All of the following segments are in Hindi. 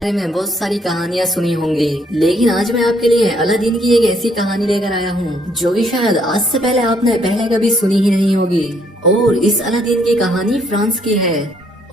बारे में बहुत सारी कहानियां सुनी होंगी, लेकिन आज मैं आपके लिए अलादीन की एक ऐसी कहानी लेकर आया हूँ जो कि शायद आज से पहले आपने पहले कभी सुनी ही नहीं होगी। और इस अलादीन की कहानी फ्रांस की है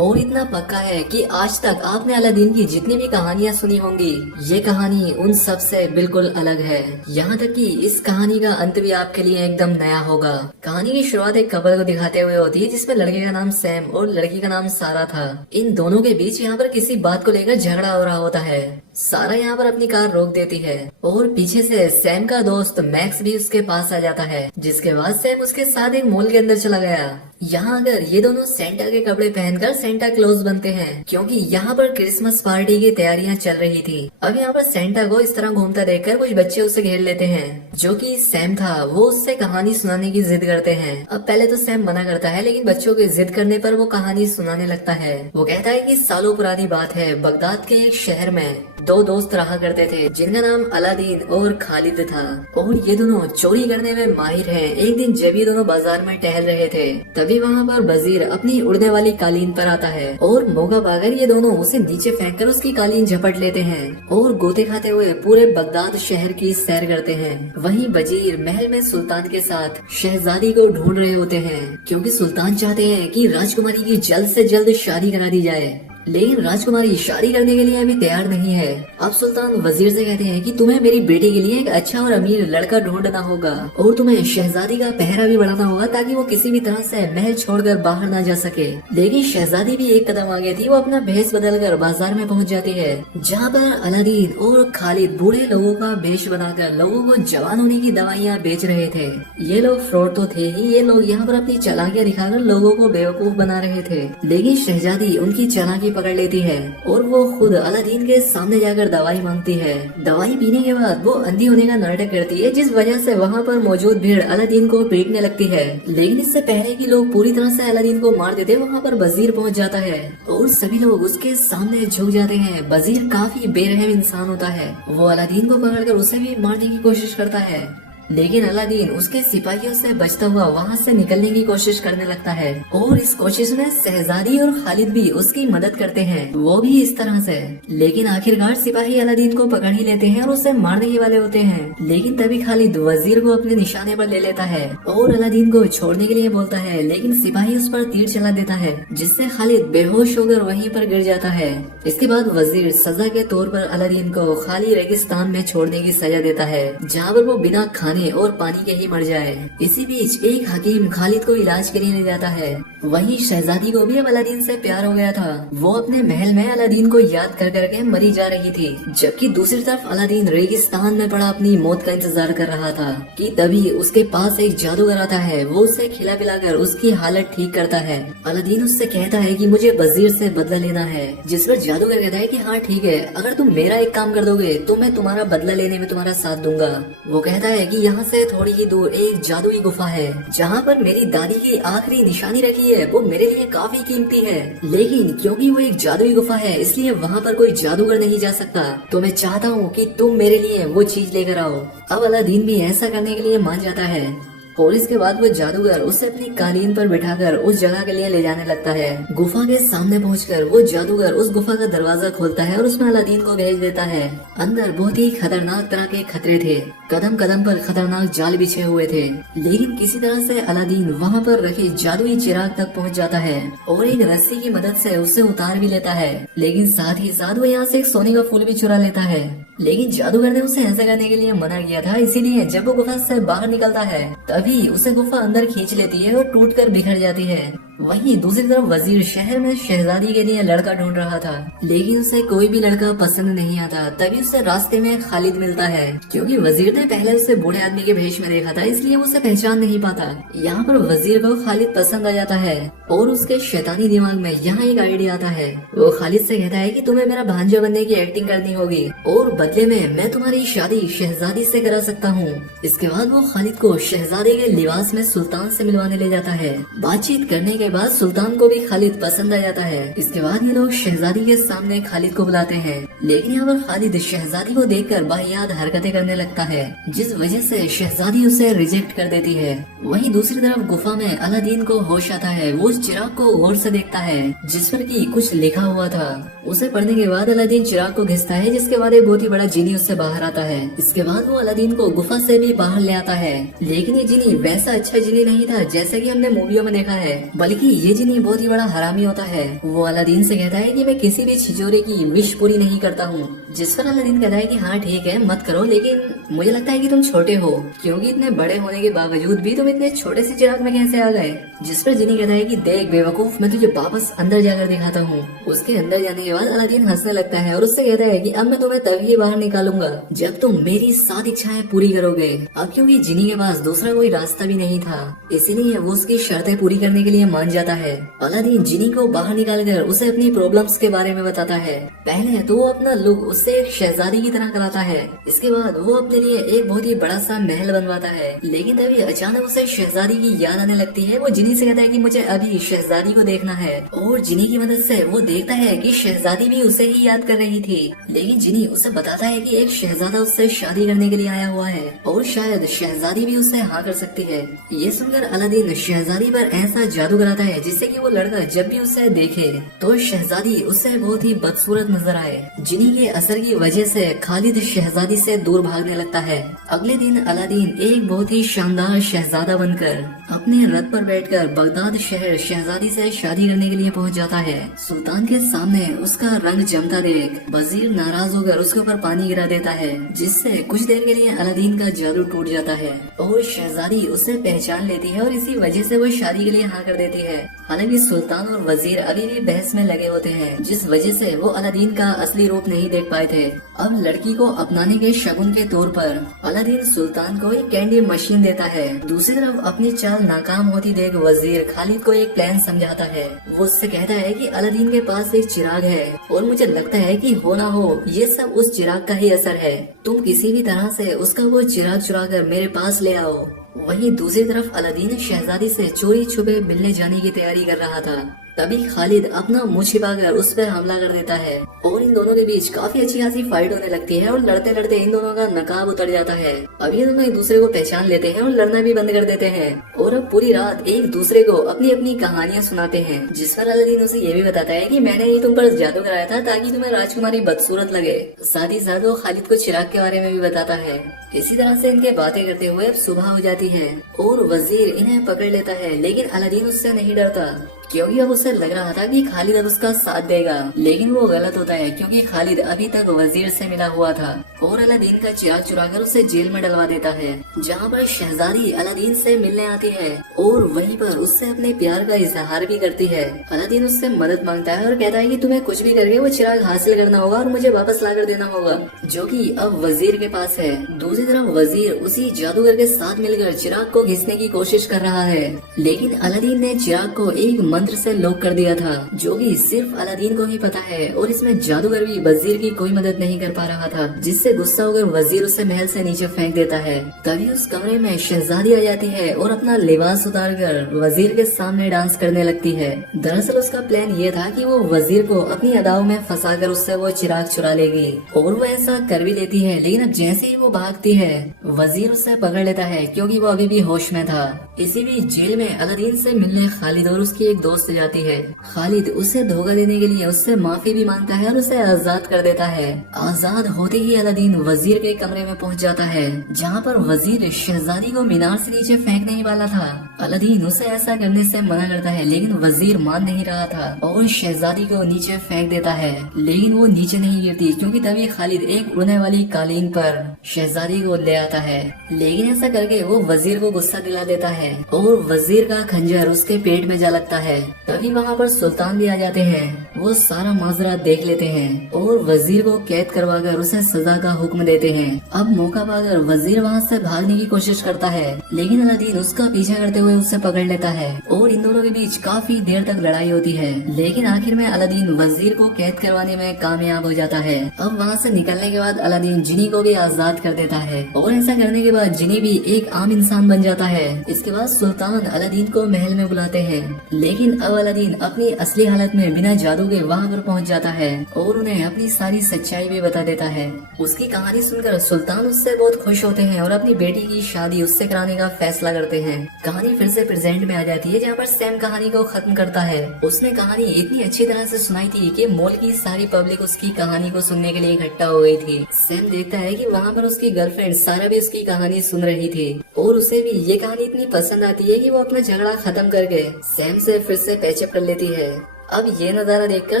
और इतना पक्का है कि आज तक आपने अलादीन की जितनी भी कहानियां सुनी होंगी, ये कहानी उन सब से बिल्कुल अलग है। यहाँ तक कि इस कहानी का अंत भी आपके लिए एकदम नया होगा। कहानी की शुरुआत एक कपल को दिखाते हुए होती है जिसमें लड़के का नाम सैम और लड़की का नाम सारा था। इन दोनों के बीच यहाँ पर किसी बात को लेकर झगड़ा हो रहा होता है। सारा यहाँ पर अपनी कार रोक देती है और पीछे से सैम का दोस्त मैक्स भी उसके पास आ जाता है, जिसके बाद सैम उसके साथ एक मॉल के अंदर चला गया। यहाँ अगर ये दोनों सेंटा के कपड़े पहनकर सेंटा क्लॉज बनते हैं, क्योंकि यहाँ पर क्रिसमस पार्टी की तैयारियां चल रही थी। अब यहाँ पर सेंटा को इस तरह घूमता देखकर कुछ बच्चे उसे घेर लेते हैं, जो कि सैम था। वो उससे कहानी सुनाने की जिद करते हैं। अब पहले तो सैम मना करता है, लेकिन बच्चों की जिद करने पर वो कहानी सुनाने लगता है। वो कहता है कि सालों पुरानी बात है, बगदाद के एक शहर में दो दोस्त रहा करते थे जिनका नाम अलादीन और खालिद था, और ये दोनों चोरी करने में माहिर हैं। एक दिन जब ये दोनों बाजार में टहल रहे थे, तभी वहाँ पर वजीर अपनी उड़ने वाली कालीन पर आता है और मौका पाकर ये दोनों उसे नीचे फेंककर उसकी कालीन झपट लेते हैं और गोते खाते हुए पूरे बगदाद शहर की सैर करते हैं। वहीं वजीर महल में सुल्तान के साथ शहजादी को ढूंढ रहे होते हैं, क्योंकि सुल्तान चाहते हैं कि राजकुमारी की जल्द से जल्द शादी करा दी जाए। लेकिन राजकुमारी शादी करने के लिए अभी तैयार नहीं है। अब सुल्तान वजीर से कहते हैं कि तुम्हें मेरी बेटी के लिए एक अच्छा और अमीर लड़का ढूंढना होगा और तुम्हें शहजादी का पहरा भी बढ़ाना होगा ताकि वो किसी भी तरह से महल छोड़कर बाहर ना जा सके। लेकिन शहजादी भी एक कदम आगे थी। वो अपना भेष बदलकर बाजार में पहुंच जाती है, जहाँ पर अलादीन और खालिद बूढ़े लोगों का भेष बनाकर लोगों को जवान होने की दवाइयाँ बेच रहे थे। ये लोग फ्रॉड तो थे ही, ये लोग यहाँ पर अपनी चालाकियाँ दिखाकर लोगों को बेवकूफ बना रहे थे। लेकिन शहजादी उनकी चालाकी पकड़ लेती है और वो खुद अलादीन के सामने जाकर दवाई मांगती है। दवाई पीने के बाद वो अंधी होने का नाटक करती है, जिस वजह से वहाँ पर मौजूद भीड़ अलादीन को पीटने लगती है। लेकिन इससे पहले कि लोग पूरी तरह से अलादीन को मार देते, वहाँ पर वजीर पहुँच जाता है और सभी लोग उसके सामने झुक जाते हैं। वजीर काफी बेरहम इंसान होता है। वो अलादीन को पकड़कर उसे भी मारने की कोशिश करता है, लेकिन अलादीन उसके सिपाहियों से बचता हुआ वहाँ से निकलने की कोशिश करने लगता है और इस कोशिश में शहजादी और खालिद भी उसकी मदद करते हैं, वो भी इस तरह से। लेकिन आखिरकार सिपाही अलादीन को पकड़ ही लेते हैं और उसे मारने ही वाले होते हैं। लेकिन तभी खालिद वजीर को अपने निशाने पर ले लेता है और अलादीन को छोड़ने के लिए बोलता है, लेकिन सिपाही उस पर तीर चला देता है, जिससे खालिद बेहोश होकर वहीं पर गिर जाता है। इसके बाद वजीर सजा के तौर पर अलादीन को खाली रेगिस्तान में छोड़ने की सजा देता है, जहाँ पर वो बिना खाने और पानी के ही मर जाए। इसी बीच एक हकीम खालिद को इलाज के लिए ले जाता है। वहीं शहजादी को भी अब अलादीन से प्यार हो गया था। वो अपने महल में अलादीन को याद कर करके मरी जा रही थी, जबकि दूसरी तरफ अलादीन रेगिस्तान में पड़ा अपनी मौत का इंतजार कर रहा था कि तभी उसके पास एक जादूगर आता है। वो उसे खिला पिलाकर उसकी हालत ठीक करता है। अलादीन उससे कहता है कि मुझे वजीर से बदला लेना है, जिस पर जादूगर कहता है कि हाँ ठीक है, अगर तुम मेरा एक काम कर दोगे तो मैं तुम्हारा बदला लेने में तुम्हारा साथ दूंगा। वो कहता है कि यहाँ से थोड़ी ही दूर एक जादुई गुफा है, जहाँ पर मेरी दादी की आखिरी निशानी रखी है। वो मेरे लिए काफी कीमती है, लेकिन क्योंकि वो एक जादुई गुफा है इसलिए वहाँ पर कोई जादूगर नहीं जा सकता। तो मैं चाहता हूँ कि तुम मेरे लिए वो चीज लेकर आओ। अब अलादीन भी ऐसा करने के लिए मान जाता है और इसके बाद वो जादूगर उसे अपनी कालीन पर बिठाकर उस जगह के लिए ले जाने लगता है। गुफा के सामने पहुंचकर वो जादूगर उस गुफा का दरवाजा खोलता है और उसमें अलादीन को भेज देता है। अंदर बहुत ही खतरनाक तरह के खतरे थे, कदम कदम पर खतरनाक जाल बिछे हुए थे। लेकिन किसी तरह से अलादीन वहाँ पर रखे जादुई चिराग तक पहुँच जाता है और एक रस्सी की मदद से उसे उतार भी लेता है। लेकिन साथ ही साथ वो यहाँ से एक सोने का फूल भी चुरा लेता है। लेकिन जादूगर ने उसे ऐसा करने के लिए मना किया था, इसीलिए जब वो गुफा से बाहर निकलता है तभी उसे गुफा अंदर खींच लेती है और टूटकर बिखर जाती है। वहीं दूसरी तरफ वजीर शहर में शहजादी के लिए लड़का ढूंढ रहा था, लेकिन उसे कोई भी लड़का पसंद नहीं आता। तभी उसे रास्ते में खालिद मिलता है, क्योंकि वजीर ने पहले उसे बूढ़े आदमी के भेष में देखा था, इसलिए वो उसे पहचान नहीं पाता। यहाँ पर वजीर को खालिद पसंद आ जाता है और उसके शैतानी दिमाग में यहाँ एक आइडिया आता है। वो खालिद से कहता है कि तुम्हें मेरा भांजा बनने की एक्टिंग करनी होगी और बदले में मैं तुम्हारी शादी शहजादी से करा सकता हूँ। इसके बाद वो खालिद को शहजादे के लिबास में सुल्तान से मिलवाने ले जाता है। बातचीत करने के के बाद सुल्तान को भी खालिद पसंद आ जाता है। इसके बाद ये लोग शहजादी के सामने खालिद को बुलाते हैं, लेकिन यहाँ पर खालिद शहजादी को देखकर बाहियात हरकतें करने लगता है, जिस वजह से शहजादी उसे रिजेक्ट कर देती है। वहीं दूसरी तरफ गुफा में अलादीन को होश आता है। वो उस चिराग को गौर से देखता है जिस पर कि कुछ लिखा हुआ था। उसे पढ़ने के बाद अलादीन चिराग को घिसता है, जिसके बाद एक बहुत ही बड़ा जिनी उससे बाहर आता है। इसके बाद वो अलादीन को गुफा से भी बाहर ले आता है, लेकिन ये जिनी वैसा अच्छा जिनी नहीं था जैसा कि हमने मूवियों में देखा है, बल्कि ये जिनी बहुत ही बड़ा हरामी होता है। वो अलादीन से कहता है कि मैं किसी भी छिजोरे की विश पूरी नहीं करता हूँ, जिस पर अलादीन कहता है कि हाँ ठीक है मत करो, लेकिन मुझे लगता है कि तुम छोटे हो, क्योंकि इतने बड़े होने के बावजूद भी तुम इतने छोटे से चिराग में कैसे आ गए। जिस पर जिनी कहता है कि देख बेवकूफ, मैं तुझे वापस अंदर जाकर दिखाता हूँ। उसके अंदर जाने के बाद अलादीन हंसने लगता है और उससे कहता है कि अब मैं तुम्हें तभी बाहर निकालूंगा जब तुम मेरी 7 इच्छाएं पूरी करोगे। अब क्योंकि जिनी के पास दूसरा कोई रास्ता भी नहीं था, इसीलिए वो उसकी शर्तें पूरी करने के लिए मान जाता है। अलादीन जिनी को बाहर निकालकर उसे अपनी प्रॉब्लम्स के बारे में बताता है। पहले तो वो अपना लुक उससे एक शहजादी की तरह कराता है। इसके बाद वो अपने लिए एक बहुत ही बड़ा सा महल बनवाता है, लेकिन तभी अचानक उसे शहजादी की याद आने लगती है। वो जिनी से कहता है कि मुझे अभी शहजादी को देखना है, और जिनी की मदद से वो देखता है कि शहजादी भी उसे ही याद कर रही थी। लेकिन जिनी उसे बताता है कि एक शहजादा उससे शादी करने के लिए आया हुआ है और शायद शहजादी भी उससे हाँ कर सकती है। ये सुनकर अलादीन शहजादी पर ऐसा जादू कराता है जिससे कि वो लड़का जब भी उसे देखे तो शहजादी उससे बहुत ही बदसूरत नजर आए। जिनी के असर की वजह से खालिद शहजादी से दूर भागने लगता है। अगले दिन अलादीन एक बहुत ही शानदार शहजादा बनकर अपने रथ पर बैठकर बगदाद शहर शहजादी से शादी करने के लिए पहुंच जाता है। सुल्तान के सामने उसका रंग जमता देख वजीर नाराज होकर उसके ऊपर पानी गिरा देता है, जिससे कुछ देर के लिए अलादीन का जादू टूट जाता है और शहजादी उसे पहचान लेती है और इसी वजह से वो शादी के लिए हाँ कर देती है। हालांकि सुल्तान और वजीर अभी भी बहस में लगे होते हैं, जिस वजह से वो अलादीन का असली रूप नहीं देख पाए थे। अब लड़की को अपनाने के शगुन के तौर पर अलादीन सुल्तान को एक कैंडी मशीन देता है। दूसरी तरफ अपनी चाल नाकाम होती देख वजीर खालिद को एक प्लान समझाता है। वो उससे कहता है कि अलादीन के पास एक चिराग है और मुझे लगता है कि हो ना हो ये सब उस चिराग का ही असर है। तुम किसी भी तरह से उसका वो चिराग चुरा कर मेरे पास ले आओ। वहीं दूसरी तरफ अलादीन शहजादी से चोरी छुपे मिलने जाने की तैयारी कर रहा था। तभी खालिद अपना मुंह छिपाकर उस पर हमला कर देता है और इन दोनों के बीच काफी अच्छी खासी फाइट होने लगती है और लड़ते लड़ते इन दोनों का नकाब उतर जाता है। अब ये दोनों एक दूसरे को पहचान लेते हैं और लड़ना भी बंद कर देते हैं और अब पूरी रात एक दूसरे को अपनी अपनी कहानियां सुनाते हैं, जिस पर अलादीन उसे ये भी बताता है कि मैंने ये तुम पर जादू कराया था ताकि तुम्हें राजकुमारी बदसूरत लगे। साथ ही साथ वो खालिद को चिराग के बारे में भी बताता है। इसी तरह से इनके बातें करते हुए अब सुबह हो जाती है और वजीर इन्हें पकड़ लेता है, लेकिन अलादीन उससे नहीं डरता क्योंकि अब उसे लग रहा था कि खालिद अब उसका साथ देगा। लेकिन वो गलत होता है क्योंकि खालिद अभी तक वजीर से मिला हुआ था और अलादीन का चिराग चुराकर उसे जेल में डलवा देता है, जहाँ पर शहजादी अलादीन से मिलने आती है और वहीं पर उससे अपने प्यार का इजहार भी करती है। अलादीन उससे मदद मांगता है और कहता है कि तुम्हें कुछ भी करके वो चिराग हासिल करना होगा और मुझे वापस ला कर देना होगा, जो कि अब वजीर के पास है। दूसरी तरफ वजीर उसी जादूगर के साथ मिलकर चिराग को घिसने की कोशिश कर रहा है, लेकिन अलादीन ने चिराग को एक मंत्र से लॉक कर दिया था, जो कि सिर्फ अलादीन को ही पता है और इसमें जादूगर भी वजीर की कोई मदद नहीं कर पा रहा था, जिससे गुस्सा होकर वजीर उसे महल से नीचे फेंक देता है। तभी उस कमरे में शहजादी आ जाती है और अपना लिबास उतारकर वजीर के सामने डांस करने लगती है। दरअसल उसका प्लान ये था कि वो वजीर को अपनी अदाओं में फंसाकर उससे वो चिराग चुरा लेगी और वो ऐसा कर भी लेती है, लेकिन अब जैसे ही वो भागती है वजीर उससे पकड़ लेता है क्योंकि वो अभी भी होश में था। इसी बीच जेल में अलादीन से मिलने खालिद और उसकी एक दोस्त जाती है। खालिद उसे धोखा देने के लिए उससे माफी भी मांगता है और उसे आजाद कर देता है। आजाद होते ही अलादीन वजीर के कमरे में पहुंच जाता है, जहां पर वजीर शहजादी को मीनार से नीचे फेंकने ही वाला था। अलादीन उसे ऐसा करने से मना करता है, लेकिन वजीर मान नहीं रहा था और शहजादी को नीचे फेंक देता है, लेकिन वो नीचे नहीं गिरती क्योंकि तभी खालिद एक उड़ने वाली कालीन पर शहजादी को ले आता है। लेकिन ऐसा करके वो वजीर को गुस्सा दिला देता है और वजीर का खंजर उसके पेट में जा लगता है। तभी वहाँ पर सुल्तान भी आ जाते हैं। वो सारा माजरा देख लेते हैं और वजीर को कैद करवाकर उसे सजा का हुक्म देते हैं। अब मौका पाकर वजीर वहाँ से भागने की कोशिश करता है, लेकिन अलादीन उसका पीछा करते हुए उसे पकड़ लेता है और इन दोनों के बीच काफी देर तक लड़ाई होती है। लेकिन आखिर में अलादीन वजीर को कैद करवाने में कामयाब हो जाता है। अब वहाँ से निकलने के बाद अलादीन जिनी को भी आजाद कर देता है और ऐसा करने के बाद जिनी भी एक आम इंसान बन जाता है। इसके बाद सुल्तान अलादीन को महल में बुलाते हैं, लेकिन लेकिन अब अलादीन अपनी असली हालत में बिना जादू के वहाँ पर पहुँच जाता है और उन्हें अपनी सारी सच्चाई भी बता देता है। उसकी कहानी सुनकर सुल्तान उससे बहुत खुश होते हैं और अपनी बेटी की शादी उससे कराने का फैसला करते हैं। कहानी फिर से प्रेजेंट में आ जाती है जहाँ पर सैम कहानी को खत्म करता है। उसने कहानी इतनी अच्छी तरह से सुनाई थी कि मॉल की सारी पब्लिक उसकी कहानी को सुनने के लिए इकट्ठा हो गई थी। सैम देखता है कि वहाँ पर उसकी गर्लफ्रेंड सारा भी उसकी कहानी सुन रही थी और उसे भी ये कहानी इतनी पसंद आती है कि वो अपना झगड़ा खत्म करके सैम से फिर से पैचअप कर लेती है। अब ये नजारा देखकर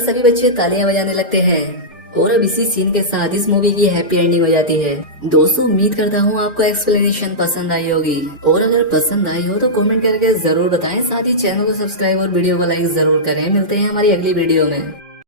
सभी बच्चे तालियां बजाने लगते हैं और अब इसी सीन के साथ इस मूवी की हैप्पी एंडिंग हो जाती है। दोस्तों उम्मीद करता हूँ आपको एक्सप्लेनेशन पसंद आई होगी और अगर पसंद आई हो तो कमेंट करके जरूर बताएं। साथ ही चैनल को सब्सक्राइब और वीडियो को लाइक जरूर करें। मिलते हैं हमारी अगली वीडियो में।